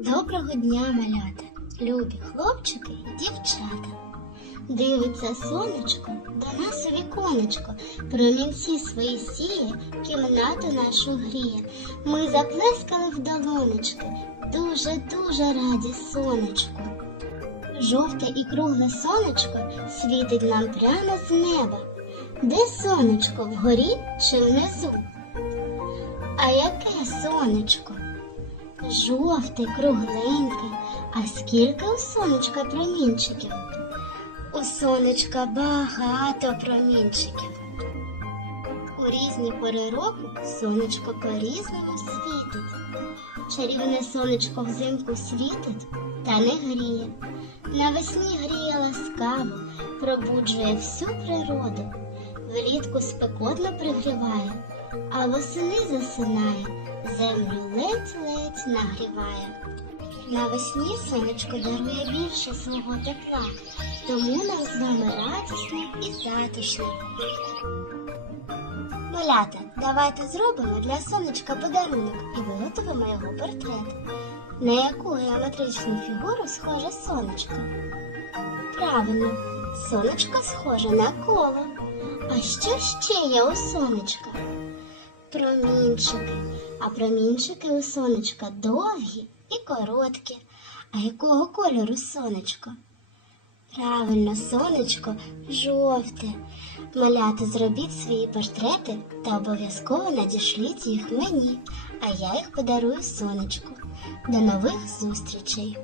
Доброго дня, малята, любі хлопчики і дівчата. Дивиться сонечко до нас у віконечко, промінці свої сіє, кімнату нашу гріє. Ми заплескали в долонечки, дуже-дуже раді сонечку. Жовте і кругле сонечко світить нам прямо з неба. Де сонечко вгорі чи внизу? А яке сонечко? Жовте, кругленьке. А скільки у сонечка промінчиків? У сонечка багато промінчиків. У різні пори року сонечко по-різному світить. Чарівне сонечко взимку світить та не гріє. Навесні гріє ласкаво, пробуджує всю природу. Влітку спекотно пригріває, а восени засинає, землю ледь-ледь нагріває. Навесні сонечко дарує більше свого тепла, тому нам з вами радісно і затишно. Малята, давайте зробимо для сонечка подарунок і виготовимо його портрет. На яку геометричну фігуру схоже сонечко? Правильно, сонечко схоже на коло. А що ще є у сонечка? Промінчики. А промінчики у сонечка довгі і короткі. А якого кольору сонечко? Правильно, сонечко жовте. Малята, зробіть свої портрети та обов'язково надішліть їх мені, а я їх подарую сонечку. До нових зустрічей!